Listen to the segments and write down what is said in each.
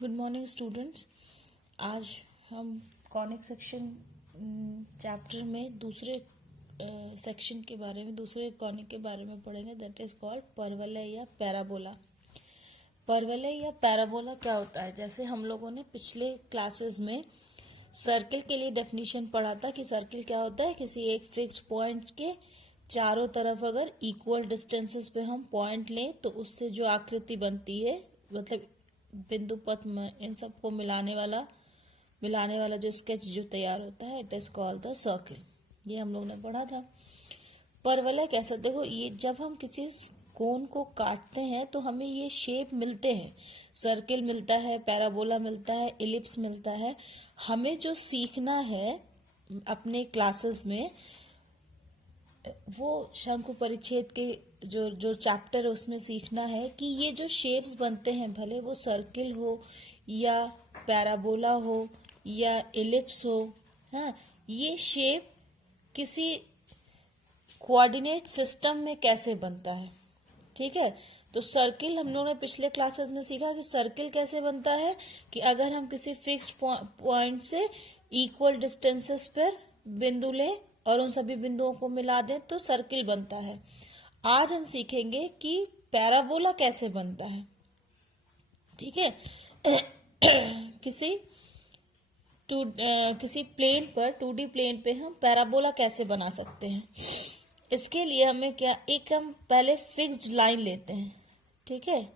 Good morning students. आज हम conic section chapter में दूसरे सेक्शन के बारे में, दूसरे कॉनिक के बारे में पढ़ेंगे। दैट इज कॉल्ड परवलय या पैराबोला। परवलय या पैराबोला क्या होता है? जैसे हम लोगों ने पिछले क्लासेस में सर्किल के लिए डेफिनेशन पढ़ा था कि सर्किल क्या होता है, किसी एक फिक्स्ड पॉइंट के चारों तरफ अगर इक्वल डिस्टेंसेस पे हम पॉइंट लें तो उससे जो आकृति बनती है, मतलब बिंदु पथ में इन सबको मिलाने वाला जो स्केच जो तैयार होता है, it is called the circle. ये हम लोग ने पढ़ा था। परवलय कैसा, देखो ये जब हम किसी कोण को काटते हैं तो हमें ये शेप मिलते हैं। सर्किल मिलता है, पैराबोला मिलता है, इलिप्स मिलता है। हमें जो सीखना है अपने क्लासेस में, वो शंकु परिच्छेद के जो चैप्टर है उसमें सीखना है कि ये जो शेप्स बनते हैं, भले वो सर्किल हो या पैराबोला हो या इलिप्स हो, हाँ, ये शेप किसी कोऑर्डिनेट सिस्टम में कैसे बनता है। ठीक है, तो सर्किल हम लोगों ने पिछले क्लासेस में सीखा कि सर्किल कैसे बनता है कि अगर हम किसी फिक्स्ड पॉइंट से इक्वल डिस्टेंसेस पर बिंदु लें और उन सभी बिंदुओं को मिला दें तो सर्किल बनता है। आज हम सीखेंगे कि पैराबोला कैसे बनता है। ठीक है किसी प्लेन पर, 2D प्लेन पे हम पैराबोला कैसे बना सकते हैं। इसके लिए हमें हम पहले फिक्स्ड लाइन लेते हैं। ठीक है,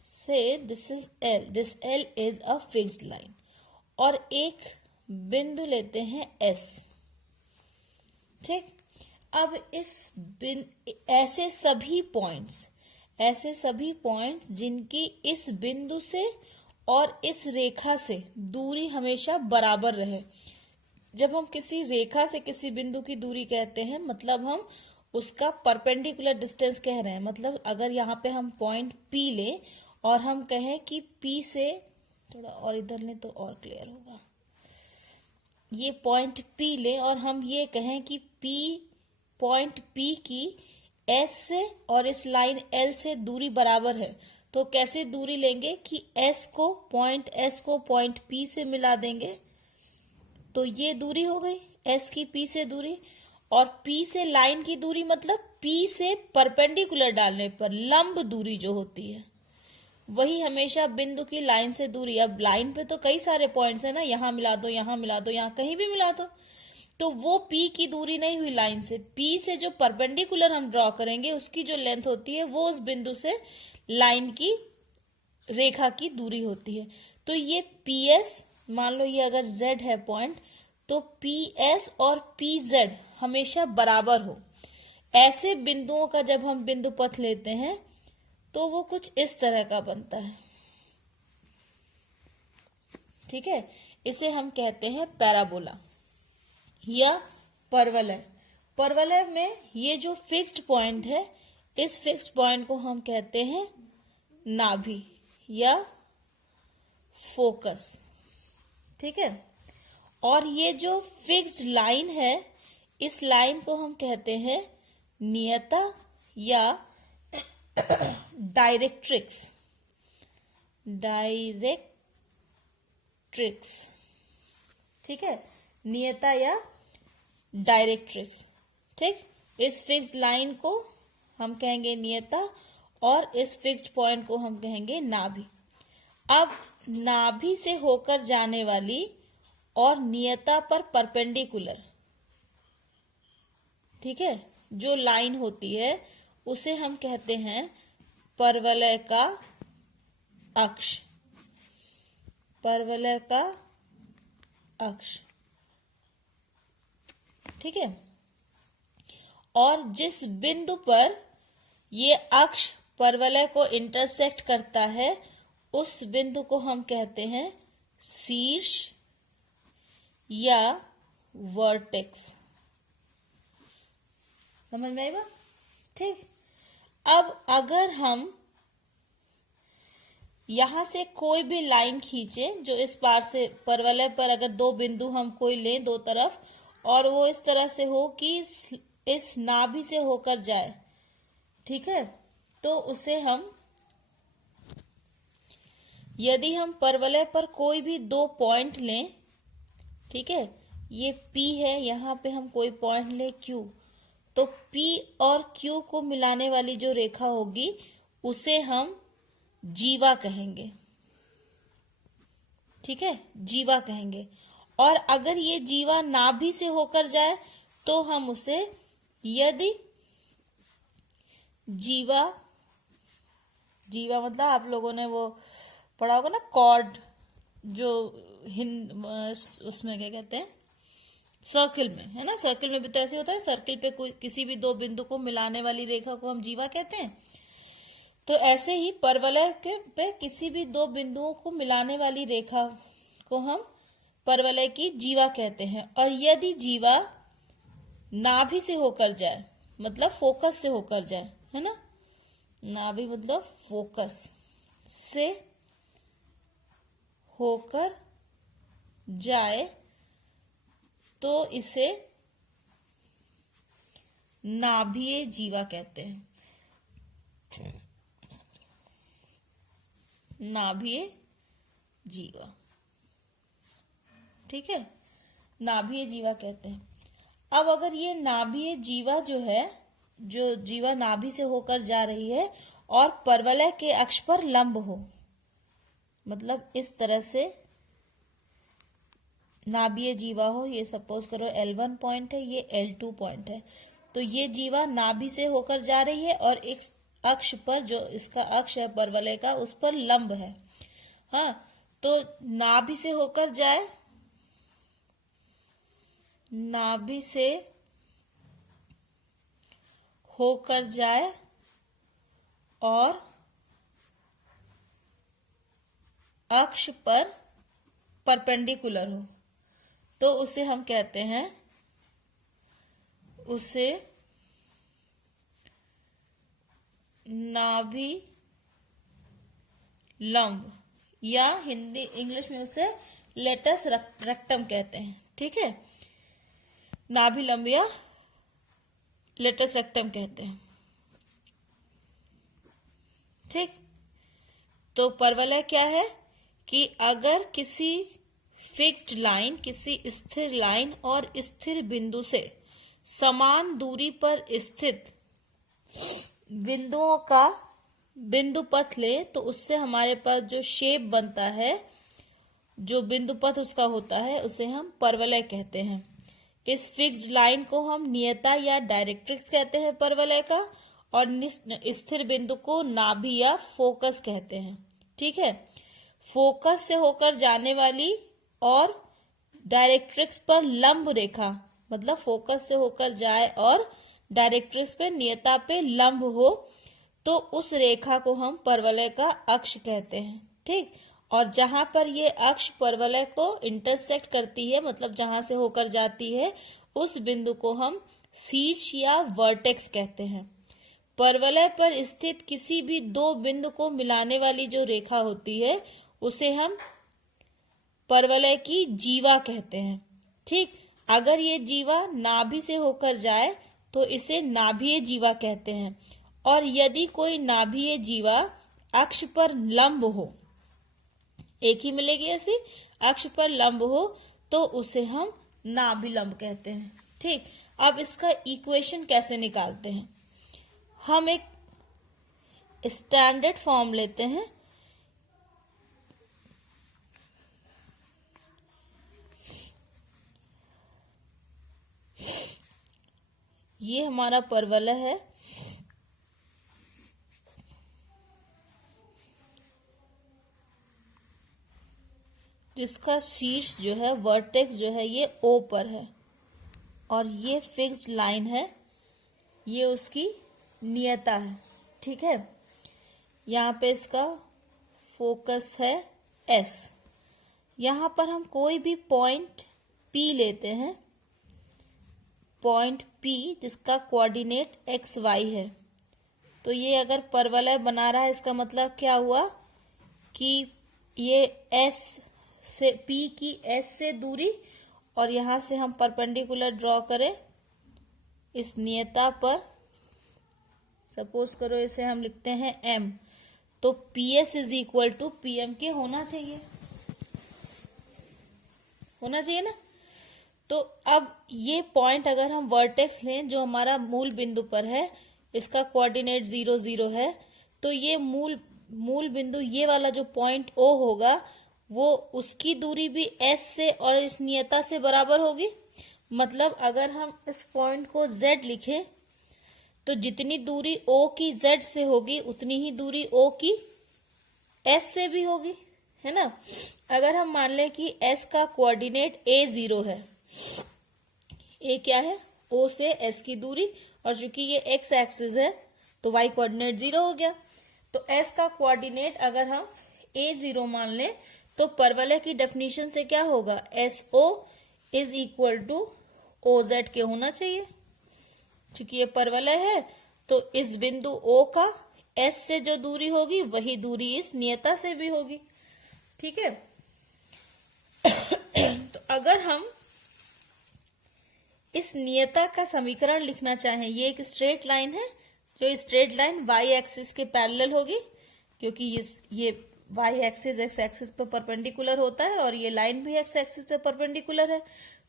से this is L, this L is a fixed line, और एक बिंदु लेते हैं एस। ठीक, अब ऐसे सभी पॉइंट्स जिनकी इस बिंदु से और इस रेखा से दूरी हमेशा बराबर रहे। जब हम किसी रेखा से किसी बिंदु की दूरी कहते हैं, मतलब हम उसका परपेंडिकुलर डिस्टेंस कह रहे हैं। मतलब अगर यहाँ पे हम पॉइंट P लें और हम कहें कि P से थोड़ा और इधर लें तो और क्लियर होगा। ये पॉइंट P लें और हम ये कहें कि पॉइंट P की S से और इस लाइन L से दूरी बराबर है, तो कैसे दूरी लेंगे कि S को पॉइंट P से मिला देंगे तो ये दूरी हो गई S की P से दूरी, और P से लाइन की दूरी मतलब P से परपेंडिकुलर डालने पर लंब दूरी जो होती है, वही हमेशा बिंदु की लाइन से दूरी। अब लाइन पे तो कई सारे पॉइंट्स है ना, यहाँ मिला दो, यहाँ मिला दो, यहाँ कहीं भी मिला दो, तो वो P की दूरी नहीं हुई लाइन से। P से जो परपेंडिकुलर हम ड्रॉ करेंगे उसकी जो लेंथ होती है वो उस बिंदु से लाइन की रेखा की दूरी होती है। तो ये PS, मान लो ये अगर Z है पॉइंट, तो PS और PZ हमेशा बराबर हो। ऐसे बिंदुओं का जब हम बिंदु पथ लेते हैं तो वो कुछ इस तरह का बनता है। ठीक है, इसे हम कहते हैं पैराबोला या परवलय। परवलय में ये जो फिक्स्ड पॉइंट है, इस फिक्स्ड पॉइंट को हम कहते हैं नाभि या फोकस। ठीक है, और ये जो फिक्स्ड लाइन है, इस लाइन को हम कहते हैं नियता या डायरेक्ट्रिक्स। ठीक है, नियता या डायरेक्ट्रिक्स। ठीक, इस फिक्स्ड लाइन को हम कहेंगे नियता और इस फिक्स्ड पॉइंट को हम कहेंगे नाभि। अब नाभि से होकर जाने वाली और नियता पर परपेंडिकुलर, ठीक है, जो लाइन होती है उसे हम कहते हैं परवलय का अक्ष। परवलय का अक्ष। ठीक है, और जिस बिंदु पर ये अक्ष परवलय को इंटरसेक्ट करता है उस बिंदु को हम कहते हैं शीर्ष या वर्टेक्स। समझ में आई बात? ठीक, अब अगर हम यहां से कोई भी लाइन खींचे जो इस पार से परवलय पर, अगर दो बिंदु हम कोई लें दो तरफ, और वो इस तरह से हो कि इस नाभि से होकर जाए, ठीक है, तो उसे हम यदि हम परवलय पर कोई भी दो पॉइंट लें, ठीक है, ये P है, यहाँ पे हम कोई पॉइंट लें Q, तो P और Q को मिलाने वाली जो रेखा होगी उसे हम जीवा कहेंगे, ठीक है, जीवा कहेंगे। और अगर ये जीवा नाभि से होकर जाए तो हम उसे, यदि जीवा मतलब आप लोगों ने वो पढ़ा होगा ना, कॉर्ड, जो उसमें क्या कहते हैं, सर्किल में, है ना, सर्किल में भी तो ऐसे होता है, सर्किल पे कोई किसी भी दो बिंदु को मिलाने वाली रेखा को हम जीवा कहते हैं। तो ऐसे ही परवलय के पे किसी भी दो बिंदुओं को मिलाने वाली रेखा को हम परवलय की जीवा कहते हैं। और यदि जीवा नाभि से होकर जाए, मतलब फोकस से होकर जाए, है ना, नाभि मतलब फोकस से होकर जाए तो इसे नाभीय जीवा कहते हैं, नाभीय जीवा, ठीक है, नाभीय जीवा कहते हैं। अब अगर ये नाभीय जीवा जो है, जो जीवा नाभि से होकर जा रही है और परवलय के अक्ष पर लंब हो, मतलब इस तरह से नाभीय जीवा हो, ये सपोज करो L1 पॉइंट है, ये L2 पॉइंट है, तो ये जीवा नाभि से होकर जा रही है और एक अक्ष पर, जो इसका अक्ष है परवलय का, उस पर लंब है। हाँ, तो नाभि से होकर जाए, नाभि से होकर जाए और अक्ष पर परपेंडिकुलर हो, तो उसे हम कहते हैं, उसे नाभि लंब, या हिंदी इंग्लिश में उसे लेटस रेक्टम कहते हैं, ठीक है, नाभि लंब या लेटस रेक्टम कहते हैं, ठीक। तो परवलय क्या है कि अगर किसी फिक्स्ड लाइन, किसी स्थिर लाइन और स्थिर बिंदु से समान दूरी पर स्थित बिंदुओं का बिंदु पथ ले, तो उससे हमारे पास जो शेप बनता है, जो बिंदु पथ उसका होता है, उसे हम परवलय कहते हैं। इस फिक्स्ड लाइन को हम नियता या डायरेक्ट्रिक्स कहते हैं परवलय का, और स्थिर बिंदु को नाभि या फोकस कहते हैं, ठीक है। फोकस से होकर जाने वाली और डायरेक्ट्रिक्स पर लंब रेखा, मतलब फोकस से होकर जाए और डायरेक्ट्रिक्स पे, नियता पे लंब हो, तो उस रेखा को हम परवलय का अक्ष कहते हैं, ठीक। और जहां पर ये अक्ष परवलय को इंटरसेक्ट करती है, मतलब जहां से होकर जाती है, उस बिंदु को हम शीर्ष या वर्टेक्स कहते हैं। परवलय पर स्थित किसी भी दो बिंदु को मिलाने वाली जो रेखा होती है उसे हम परवलय की जीवा कहते हैं, ठीक। अगर ये जीवा नाभि से होकर जाए तो इसे नाभीय जीवा कहते हैं। और यदि कोई नाभीय जीवा अक्ष पर लंब हो, एक ही मिलेगी ऐसी, अक्ष पर लंब हो, तो उसे हम नाभिलंब कहते हैं, ठीक। अब इसका इक्वेशन कैसे निकालते हैं, हम एक स्टैंडर्ड फॉर्म लेते हैं। ये हमारा परवलय है, जिसका शीर्ष जो है, वर्टेक्स जो है, ये O पर है, और ये फिक्स्ड लाइन है, ये उसकी नियता है, ठीक है। यहाँ पे इसका फोकस है S। यहाँ पर हम कोई भी पॉइंट P लेते हैं, पॉइंट P जिसका कोऑर्डिनेट XY है। तो ये अगर परवलय बना रहा है, इसका मतलब क्या हुआ कि ये S से, P की S से दूरी, और यहाँ से हम परपेंडिकुलर ड्रॉ करें इस नियता पर, सपोज करो इसे हम लिखते हैं M, तो PS is equal to PM के होना चाहिए ना। तो अब ये पॉइंट अगर हम वर्टेक्स लें जो हमारा मूल बिंदु पर है, इसका कोऑर्डिनेट 0 0 है, तो ये मूल बिंदु ये वाला जो पॉइंट O होगा वो उसकी दूरी भी S से और इस नियता से बराबर होगी। मतलब अगर हम इस पॉइंट को Z लिखें तो जितनी दूरी O की Z से होगी उतनी ही दूरी O की S से भी होगी, है ना। अगर हम मान लें कि S का कोऑर्डिनेट A0 है, A क्या है, O से S की दूरी, और चूंकि ये X एक्सिस है तो Y कोऑर्डिनेट 0 हो गया। तो S का कोऑर्डिनेट अगर हम A0 मान लें तो परवलय की डेफिनेशन से क्या होगा, SO is equal to OZ के होना चाहिए। चूंकि ये परवलय है तो इस बिंदु O का S से जो दूरी होगी वही दूरी इस नियता से भी होगी, ठीक है। तो अगर हम इस नियता का समीकरण लिखना चाहें, ये एक स्ट्रेट लाइन है, जो स्ट्रेट लाइन y एक्सिस के पैरेलल होगी, क्योंकि ये y एक्सिस x एक्सिस पर परपेंडिकुलर होता है और ये लाइन भी x एक्सिस पे परपेंडिकुलर है।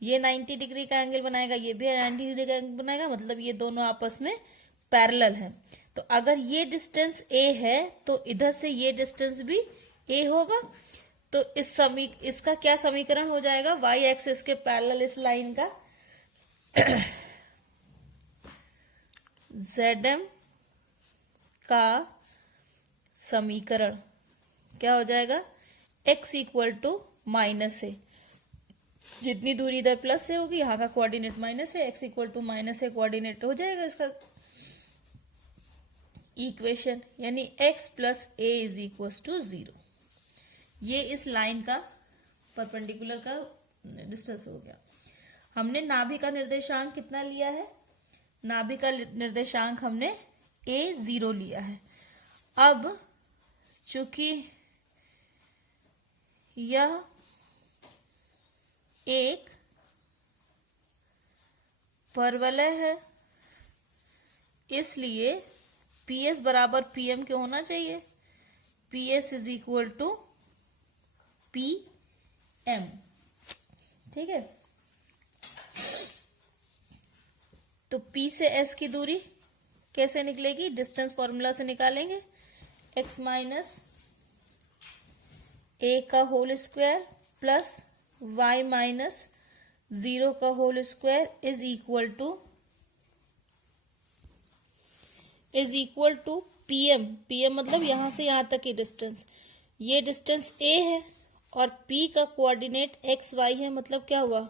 ये 90 डिग्री का एंगल बनाएगा, ये भी 90 डिग्री का एंगल बनाएगा, मतलब ये दोनों आपस में पैरेलल है। तो अगर ये डिस्टेंस a है तो इधर से ये डिस्टेंस भी a होगा। तो इसका क्या समीकरण हो जाएगा, y एक्सिस के पैरेलल इस लाइन का ZM का समीकरण क्या हो जाएगा, x इक्वल टू -a, जितनी दूरी इधर प्लस से होगी, यहाँ का कोऑर्डिनेट माइनस है, x equal to -a coordinate हो जाएगा इसका इक्वेशन, यानी x plus a is equal to 0। ये इस लाइन का परपेंडिकुलर का डिस्टेंस हो गया। हमने नाभि का निर्देशांक कितना लिया है, नाभि का निर्देशांक हमने A0 लिया है। अब चूंकि यह एक परवलय है इसलिए PS बराबर PM के होना चाहिए। PS is equal to PM, ठीक है। तो P से S की दूरी कैसे निकलेगी, डिस्टेंस फॉर्मूला से निकालेंगे, x माइनस a का whole square plus y minus 0 का whole square is equal to PM। PM मतलब यहां से यहां तक की डिस्टेंस, ये डिस्टेंस a है और P का कोऑर्डिनेट XY है, मतलब क्या हुआ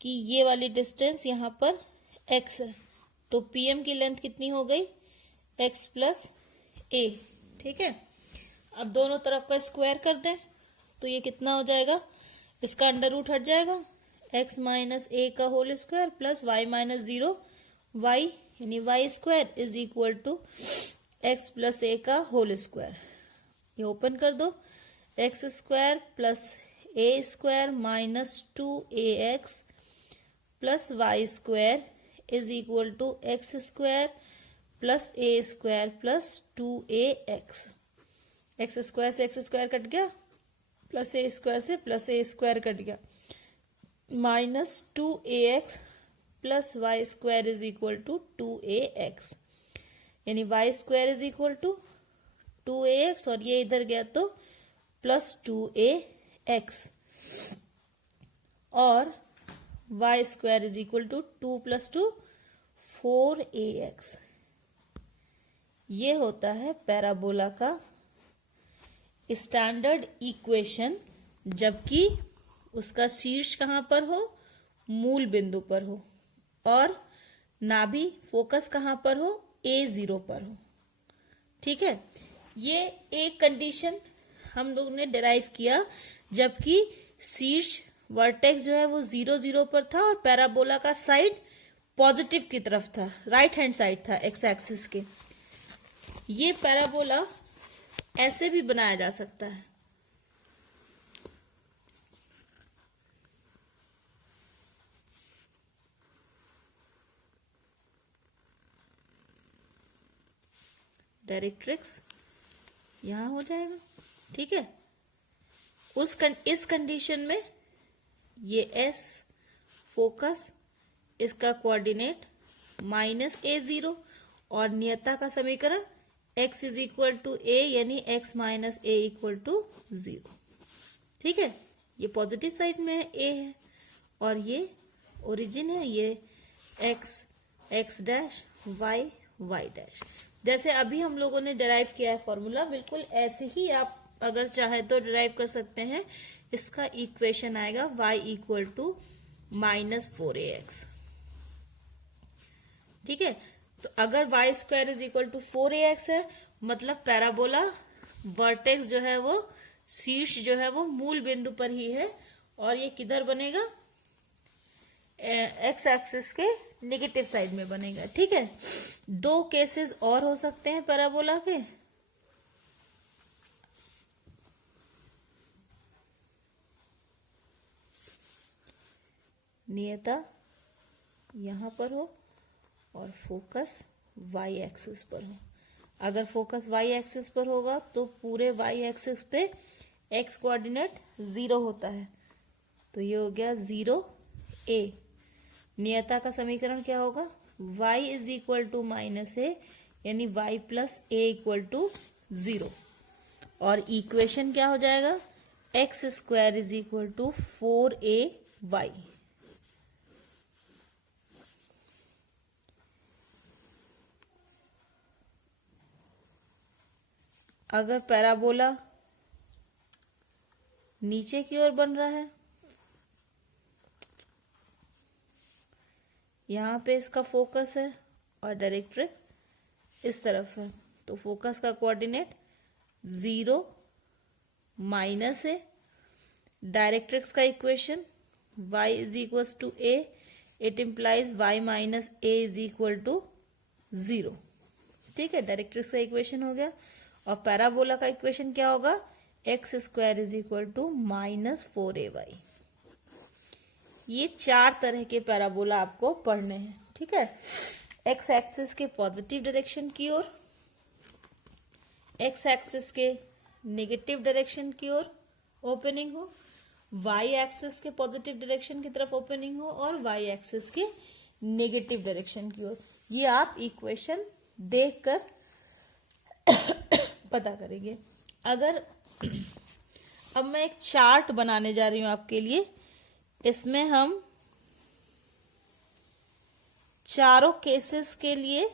कि ये वाली डिस्टेंस यहां पर x है। तो PM की लेंथ कितनी हो गई, x प्लस a, ठीक है। अब दोनों तरफ का स्क्वायर कर दें तो ये कितना हो जाएगा, इसका अंडर रूट हट जाएगा, x माइनस a का whole square plus y minus 0 y, यानी y square is equal to x plus a का होल स्क्वायर। ये ओपन कर दो, x square plus a square minus 2ax plus y square is equal to x square plus a square plus 2ax। x square से x square cut गया, plus a square से plus a square cut गया, minus 2ax plus y square is equal to 2ax, यानी y square is equal to 2ax और ये इधर गया तो प्लस 2ax, और y square is equal to 2 plus 2 4ax। ये होता है पैराबोला का स्टैंडर्ड इक्वेशन, जबकि उसका शीर्ष कहां पर हो, मूल बिंदु पर हो, और नाभि फोकस कहां पर हो, A0 पर हो, ठीक है। ये एक कंडीशन हम लोग ने डिराइव किया जबकि शीर्ष वर्टेक्स जो है वो 0 0 पर था और पैराबोला का साइड पॉजिटिव की तरफ था, राइट हैंड साइड था एक्स एक्सिस के। ये पैराबोला ऐसे भी बनाया जा सकता है, डायरेक्ट्रिक्स यहां हो जाएगा। ठीक है, इस कंडीशन में ये एस फोकस, इसका कोऑर्डिनेट -a0 और नियता का समीकरण x is equal to a यानी x minus a equal to 0। ठीक है, ये पॉजिटिव साइड में है, a है, और ये ओरिजिन है, ये x डैश y डैश। जैसे अभी हम लोगों ने डिराइव किया है फॉर्मूला, बिल्कुल ऐसे ही आप अगर चाहे तो डिराइव कर सकते हैं। इसका इक्वेशन आएगा y इक्वल टू -4ax। ठीक है, तो अगर y square is equal to 4ax है, मतलब पैराबोला वर्टेक्स जो है वो, शीर्ष जो है वो मूल बिंदु पर ही है, और ये किधर बनेगा, एक्स एक्सिस के नेगेटिव साइड में बनेगा। ठीक है, दो केसेस और हो सकते हैं पैराबोला के। नियता यहां पर हो और फोकस वाई एक्सिस पर हो। अगर फोकस वाई एक्सिस पर होगा तो पूरे वाई एक्सिस पे एक्स कोऑर्डिनेट 0 होता है, तो ये हो गया 0a। नियता का समीकरण क्या होगा, y is equal to -a यानी y plus a equal to 0, और इक्वेशन क्या हो जाएगा, x square is equal to 4ay। अगर पैराबोला नीचे की ओर बन रहा है, यहां पे इसका फोकस है और डायरेक्ट्रिक्स इस तरफ है, तो फोकस का कोऑर्डिनेट 0 -a, डायरेक्ट्रिक्स का equation y is equal to a, it implies y minus a is equal to 0। ठीक है, डायरेक्ट्रिक्स का इक्वेशन हो गया, और पैराबोला का इक्वेशन क्या होगा, x square is equal to -4ay। ये 4 तरह के पैराबोला आपको पढ़ने हैं। ठीक है, एक्स एक्सिस के पॉजिटिव डायरेक्शन की ओर, एक्स एक्सिस के नेगेटिव डायरेक्शन की ओर ओपनिंग हो, वाई एक्सिस के पॉजिटिव डायरेक्शन की तरफ ओपनिंग हो, और वाई एक्सिस के नेगेटिव डायरेक्शन की ओर। ये आप इक्वेशन देखकर पता करेंगे। अगर अब मैं एक चार्ट बनाने जा रही हूं आपके लिए, इसमें हम चारों केसेस के लिए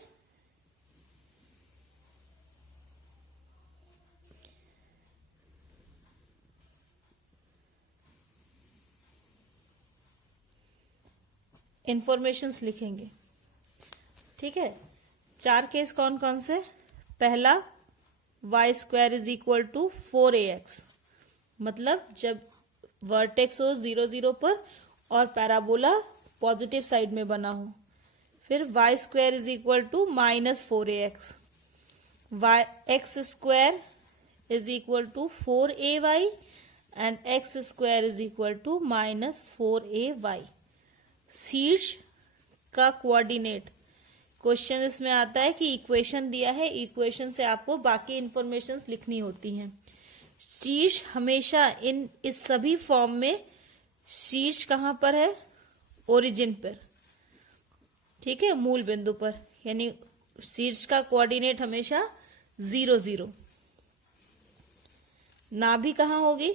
इंफॉर्मेशंस लिखेंगे। ठीक है, 4 केस कौन कौन से, पहला y square is equal to 4ax, मतलब जब वर्टेक्स हो 0 0 पर और पैराबोला पॉजिटिव साइड में बना हो। फिर y square is equal to -4ax, x square is equal to 4ay and x square is equal to -4ay। शीर्ष का कोऑर्डिनेट, क्वेश्चन इसमें आता है कि इक्वेशन दिया है, इक्वेशन से आपको बाकी इंफॉर्मेशंस लिखनी होती हैं। शीर्ष हमेशा इस सभी फॉर्म में शीर्ष कहां पर है, ओरिजिन पर। ठीक है, मूल बिंदु पर, यानी शीर्ष का कोऑर्डिनेट हमेशा 0 0। नाभि कहां होगी,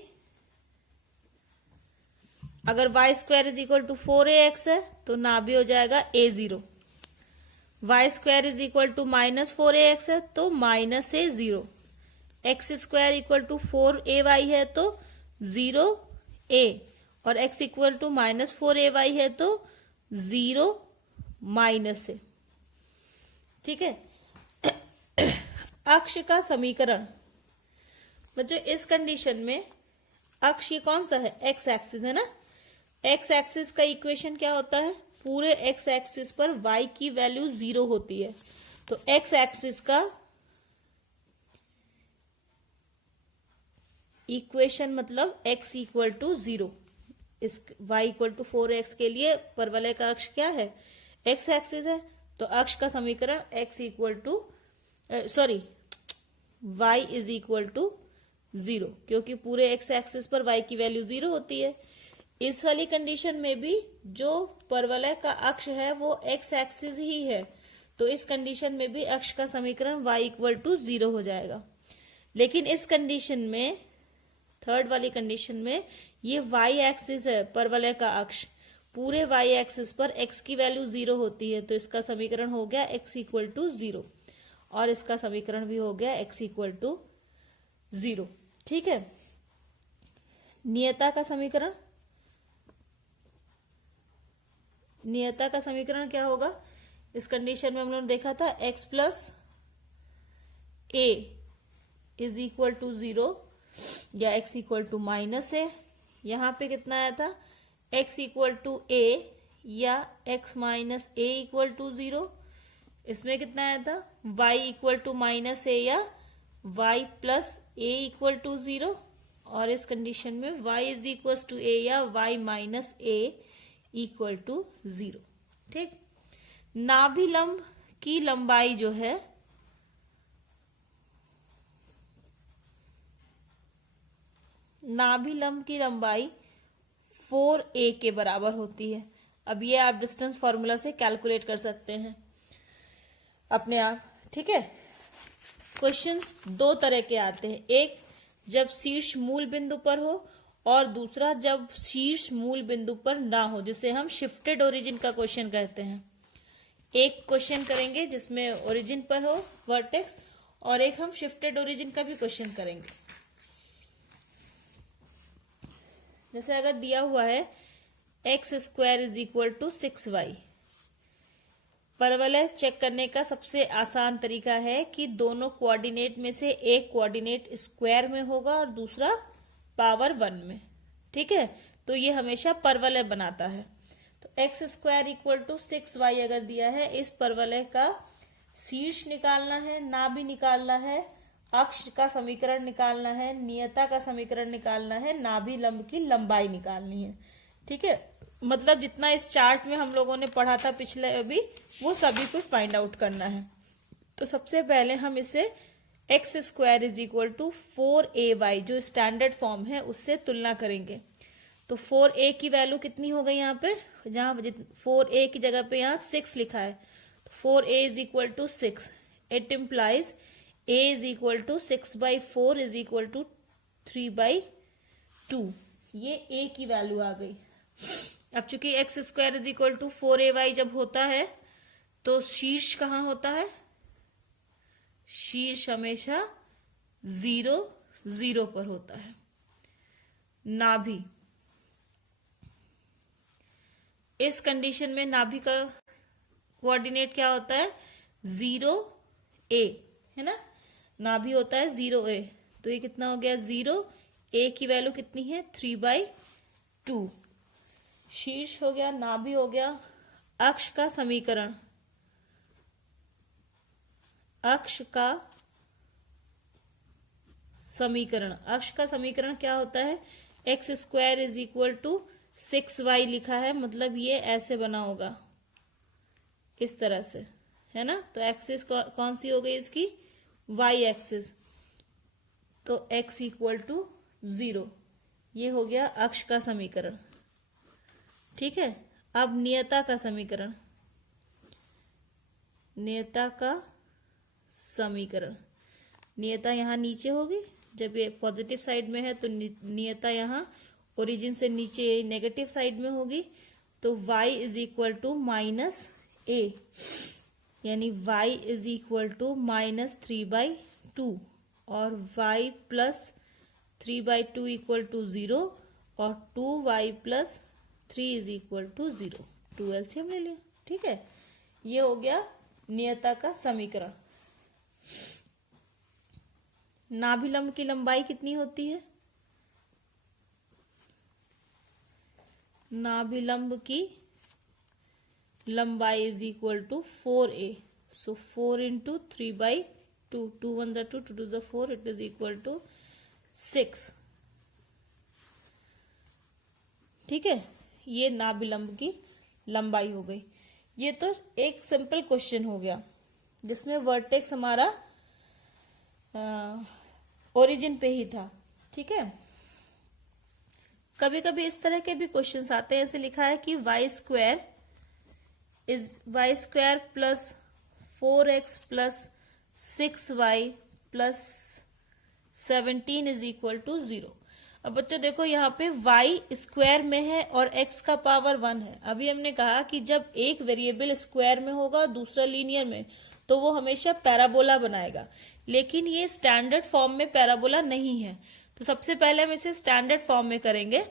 अगर y square is equal to 4ax है तो नाभि हो जाएगा a0, y square is equal to -4ax है तो -a0, x square equal to 4ay है तो 0a, और x इक्वल टू -4ay है तो 0 -a। ठीक है, अक्ष का समीकरण, बच्चों इस कंडीशन में अक्ष ये कौन सा है, एक्स एक्सिस है ना। एक्स एक्सिस का इक्वेशन क्या होता है, पूरे एक्स एक्सिस पर y की वैल्यू 0 होती है, तो एक्स एक्सिस का इक्वेशन मतलब x इक्वल टू 0, इस y इक्वल टू 4x के लिए परवलय का अक्ष क्या है, x एक्सिस है, तो अक्ष का समीकरण x equal to y is equal to 0, क्योंकि पूरे एक्स एक्सिस पर y की वैल्यू 0 होती है। इस वाली कंडीशन में भी जो परवलय का अक्ष है वो एक्स एक्सिस ही है, तो इस कंडीशन में भी अक्ष का समीकरण y इक्वल टू 0 हो जाएगा। लेकिन इस कंडीशन में, थर्ड वाली कंडीशन में, ये y एक्सिस है परवलय का अक्ष, पूरे y एक्सिस पर x की वैल्यू 0 होती है, तो इसका समीकरण हो गया x इक्वल टू 0, और इसका समीकरण भी हो गया x इक्वल टू 0। ठीक है। नियता का समीकरण, नियता का समीकरण क्या होगा? इस कंडीशन में हम लोगों ने देखा था x plus a is equal to 0 या x equal to minus a. यहां पे कितना आया था? x इक्वल टू ए या x minus a equal to 0। इसमें कितना आया था? y equal to minus a या y plus a equal to 0। और इस कंडीशन में y is equal to a या y minus a equal to 0। ठीक। नाभिलंब की लंबाई जो है, नाभिलंब की लंबाई 4a के बराबर होती है। अब ये आप डिस्टेंस फॉर्मूला से कैलकुलेट कर सकते हैं अपने आप। ठीक है। क्वेश्चंस दो तरह के आते हैं, एक जब शीर्ष मूल बिंदु पर हो और दूसरा जब शीर्ष मूल बिंदु पर ना हो, जिसे हम शिफ्टेड ओरिजिन का क्वेश्चन कहते हैं। एक क्वेश्चन करेंगे जिसमें ओरिजिन पर हो वर्टेक्स, और एक हम शिफ्टेड ओरिजिन का भी क्वेश्चन करेंगे। जैसे अगर दिया हुआ है x square is equal to 6y, परवलय चेक करने का सबसे आसान तरीका है कि दोनों कोऑर्डिनेट में से एक कोऑर्डिनेट स्क्वायर में होगा और दूसरा पावर 1 में। ठीक है। तो ये हमेशा परवलय बनाता है। तो x square equal to 6y अगर दिया है, इस परवलय का शीर्ष निकालना है, नाभि निकालना है, अक्ष का समीकरण निकालना है, नियता का समीकरण निकालना है, नाभि लंब की लंबाई निकालनी है। ठीक है। मतलब जितना इस चार्ट में हम लोगों ने पढ़ा था पिछले अभी, वो सभी कुछ फाइंड आउट करना है। तो सबसे पहले हम इसे x square is equal to 4ay जो स्टैंडर्ड फॉर्म है उससे तुलना करेंगे। तो 4a की वैल्यू कितनी हो गई यहाँ पे? जहां 4a की जगह पे यहाँ 6 लिखा है, तो 4a is equal to 6। It implies a is equal to 6/4 is equal to 3/2। ये a की वैल्यू आ गई। अब चूंकि x square is equal to 4ay जब होता है तो शीर्ष कहाँ होता है? शीर्ष हमेशा 0 0 पर होता है। नाभि, इस कंडीशन में नाभि का कोऑर्डिनेट क्या होता है? 0a, है ना। नाभि होता है 0a, तो ये कितना हो गया? 0, a की वैल्यू कितनी है? 3/2। शीर्ष हो गया, नाभि हो गया। अक्ष का समीकरण, अक्ष का समीकरण, अक्ष का समीकरण क्या होता है? X square is equal to 6y लिखा है, मतलब ये ऐसे बना होगा इस तरह से, है ना। तो एक्सिस कौन सी हो गई इसकी? y axis. तो x इक्वल टू 0, ये हो गया अक्ष का समीकरण। ठीक है। अब नियता का समीकरण, नियता का समीकरण, नियता यहाँ नीचे होगी। जब ये पॉजिटिव साइड में है तो नियता यहाँ ओरिजिन से नीचे नेगेटिव साइड में होगी। तो y is equal to minus a, यानी y is equal to minus 3/2 और y प्लस 3/2 इक्वल टू 0 और 2y plus 3 is equal to 0। 2 LCM ले लिया। ठीक है। ये हो गया नियता का समीकरण। नाभिलंब की लंबाई कितनी होती है? नाभिलंब की लंबाई is equal to 4a, so 4 into 3/2, 2 1 2 2 2 4, it is equal to 6। ठीक है। ये नाभिलंब की लंबाई हो गई। ये तो एक सिंपल क्वेश्चन हो गया जिसमें वर्टेक्स हमारा ओरिजिन पे ही था। ठीक है, कभी कभी इस तरह के भी क्वेश्चंस आते हैं, ऐसे लिखा है कि y square plus 4x plus 6y plus 17 is equal to 0। अब बच्चों देखो यहाँ पे y स्क्वायर में है और x का पावर 1 है। अभी हमने कहा कि जब एक वेरिएबल स्क्वायर में होगा दूसरा लीनियर में, तो वो हमेशा पैराबोला बनाएगा, लेकिन ये स्टैंडर्ड फॉर्म में पैराबोला नहीं है। तो सबसे पहले हम इसे स्टैंडर्ड फॉर्म में करेंगे।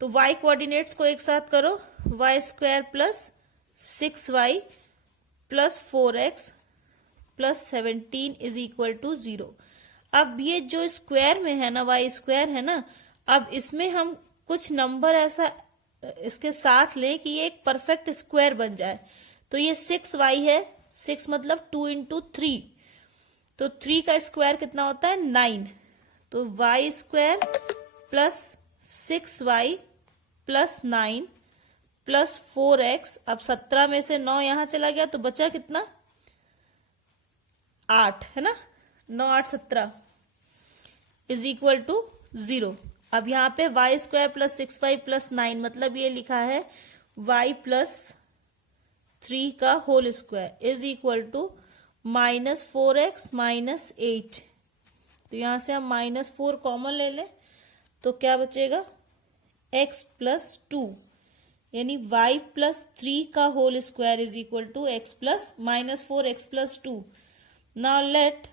तो y कोऑर्डिनेट्स को एक साथ करो, y square plus 6y plus 4x plus 17 is equal to 0। अब ये जो स्क्वायर में है ना, वाई स्क्वायर है ना, अब इसमें हम कुछ नंबर ऐसा इसके साथ लें कि ये एक परफेक्ट स्क्वायर बन जाए। तो ये 6y है, 6 मतलब 2 इंटू 3, तो 3 का स्क्वायर कितना होता है 9। तो y square plus 6y plus 9 plus 4x, अब 17 में से 9 यहां चला गया तो बचा कितना 8 है ना, 9 8 17 इज इक्वल टू 0। अब यहाँ पे Y square plus 6y plus 9 मतलब ये लिखा है y प्लस 3 का whole square is equal to minus 4x minus 8। तो यहां से हम माइनस 4 कॉमन ले लें तो क्या बचेगा x प्लस 2, यानी y प्लस 3 का whole square is equal to x plus minus 4x plus 2। Now let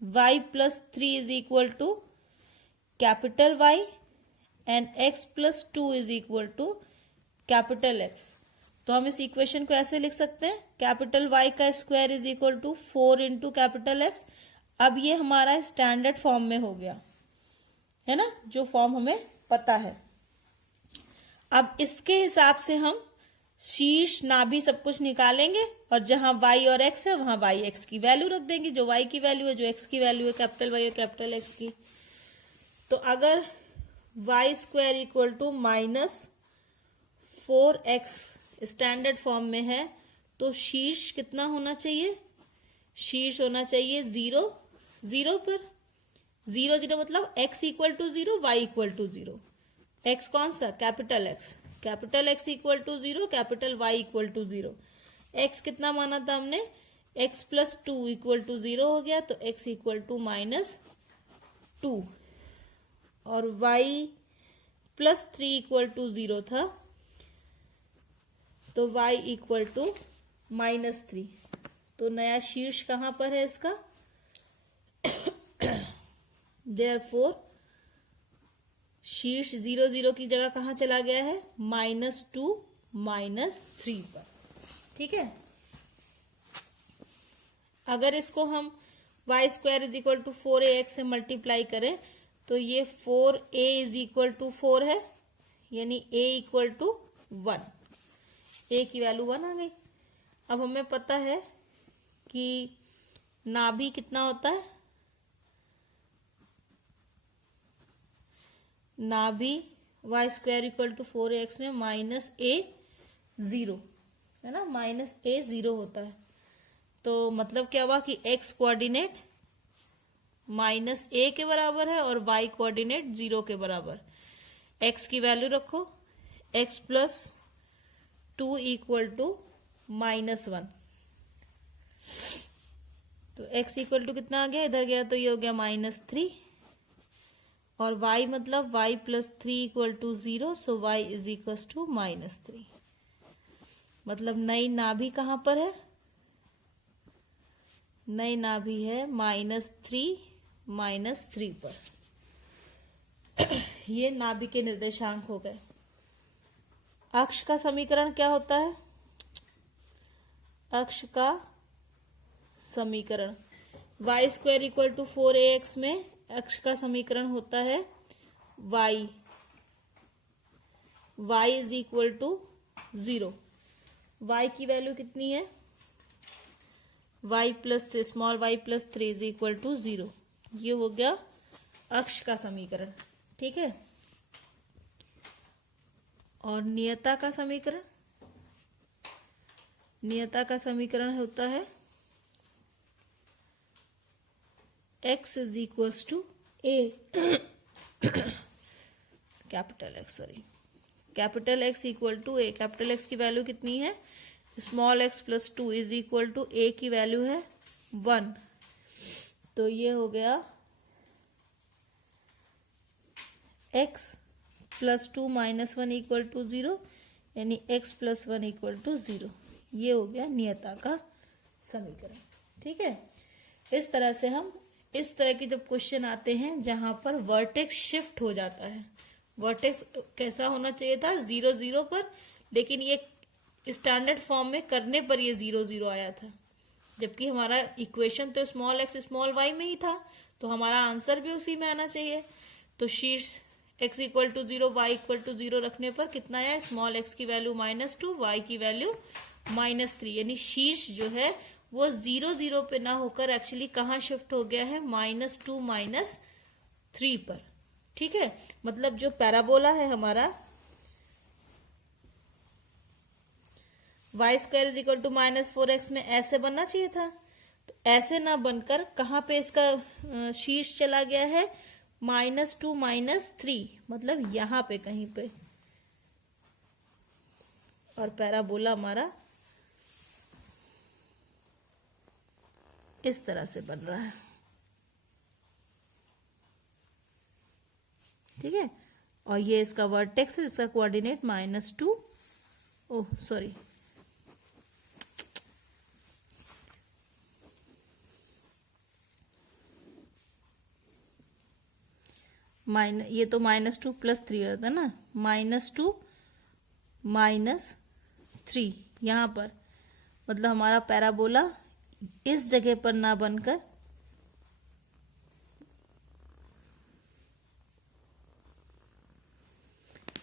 y plus 3 is equal to capital Y and x plus 2 is equal to capital X। तो हम इस equation को ऐसे लिख सकते हैं, कैपिटल Y का square is equal to 4 into capital X। अब ये हमारा स्टैंडर्ड फॉर्म में हो गया है ना, जो फॉर्म हमें पता है। अब इसके हिसाब से हम शीर्ष नाभि सब कुछ निकालेंगे और जहां y और x है वहां y x की वैल्यू रख देंगे, जो y की वैल्यू है, जो x की वैल्यू है, कैपिटल Y और कैपिटल X की। तो अगर y square equal to minus 4x standard form में है तो शीर्ष कितना होना चाहिए, शीर्ष होना चाहिए 0 0 पर, 0 0 मतलब x equal to 0 y equal to 0। x कौन सा, capital X, capital X equal to 0, capital Y equal to 0। x कितना माना था हमने, x प्लस 2 इक्वल टू 0 हो गया, तो x इक्वल टू माइनस 2, और y प्लस 3 इक्वल टू 0 था, तो y इक्वल टू माइनस 3। तो नया शीर्ष कहां पर है इसका, देयरफॉर शीर्ष 0 0 की जगह कहां चला गया है, -2 -3 पर। ठीक है, अगर इसको हम y square is equal to 4ax से मल्टीप्लाई करें तो ये 4a इज इक्वल टू 4 है, यानी a इक्वल टू 1, a की वैल्यू 1 आ गई। अब हमें पता है कि नाभि कितना होता है, नाभि y square equal to 4ax में -a0 है ना, -a0 होता है। तो मतलब क्या हुआ कि x कोऑर्डिनेट -a के बराबर है और y कोऑर्डिनेट 0 के बराबर। x की वैल्यू रखो, x प्लस 2 इक्वल टू -1, तो x इक्वल टू कितना आ गया, इधर गया तो ये हो गया -3, और y मतलब y plus 3 equal to 0, so y is equal to -3। मतलब नई नाभि कहां पर है, नई नाभि है -3 पर। ये नाभि के निर्देशांक हो गए। अक्ष का समीकरण क्या होता है, अक्ष का समीकरण y square equal to 4ax में अक्ष का समीकरण होता है y is equal to 0। y की वैल्यू कितनी है, y plus 3, small y plus 3 is equal to 0। ये हो गया अक्ष का समीकरण। ठीक है, और नियता का समीकरण, नियता का समीकरण होता है x is equals to a capital x equal to a. Capital x की वैल्यू कितनी है, small x plus 2 is equal to a की वैल्यू है 1। तो ये हो गया x plus 2 minus 1 equal to 0, यानी x प्लस 1 इक्वल टू 0। ये हो गया नियता का समीकरण। ठीक है, इस तरह से हम इस तरह के जब क्वेश्चन आते हैं जहां पर वर्टेक्स शिफ्ट हो जाता है, वर्टेक्स कैसा होना चाहिए था 0 0 पर, लेकिन ये स्टैंडर्ड फॉर्म में करने पर ये 0 0 आया था, जबकि हमारा इक्वेशन तो स्मॉल एक्स स्मॉल वाई में ही था, तो हमारा आंसर भी उसी में आना चाहिए। तो शीर्ष x equal to 0 y equal to 0 रखने पर कितना आया, स्मॉल x की वैल्यू -2 वाई की वैल्यू -3, यानी शीर्ष जो है वो 0 0 पे ना होकर एक्चुअली कहाँ शिफ्ट हो गया है, -2 -3 पर। ठीक है, मतलब जो पैराबोला है हमारा y square is equal to -4x में ऐसे बनना चाहिए था, तो ऐसे ना बनकर कहाँ पे इसका शीर्ष चला गया है, -2 -3, मतलब यहां पे कहीं पे, और पैराबोला हमारा इस तरह से बन रहा है। ठीक है, और ये इसका वर्टेक्स है, इसका कोऑर्डिनेट -2, ओह सॉरी, ये तो -2 + 3 होता है ना, -2 -3 यहां पर, मतलब हमारा पैराबोला इस जगह पर ना बनकर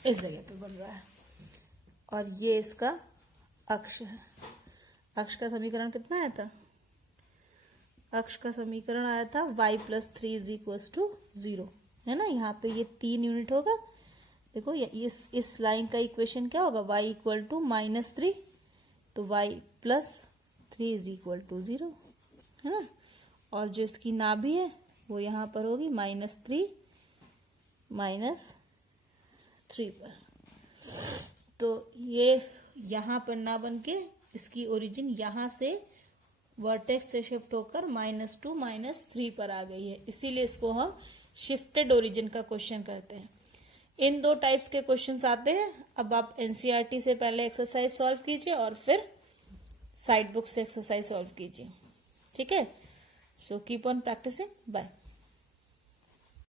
इस जगह पे बन रहा है, और ये इसका अक्ष है। अक्ष का समीकरण कितना आया था, अक्ष का समीकरण आया था y + 3 इज इक्वल टू 0, है ना। यहाँ पे ये 3 यूनिट होगा, देखो इस लाइन का इक्वेशन क्या होगा, y इक्वल टू -3, तो y + 3 इज इक्वल टू 0, है ना। और जो इसकी नाभि है वो यहाँ पर होगी -3 -3 पर। तो ये यहाँ पर ना बन के इसकी ओरिजिन यहाँ से वर्टेक्स से शिफ्ट होकर -2 -3 पर आ गई है, इसीलिए इसको हम शिफ्टेड ओरिजिन का क्वेश्चन कहते हैं। इन 2 टाइप्स के क्वेश्चंस आते हैं। अब आप एनसीईआरटी से पहले एक्सरसाइज सॉल्व कीजिए और फिर साइड बुक से एक्सरसाइज सॉल्व कीजिए। ठीक है, so keep on practising, bye.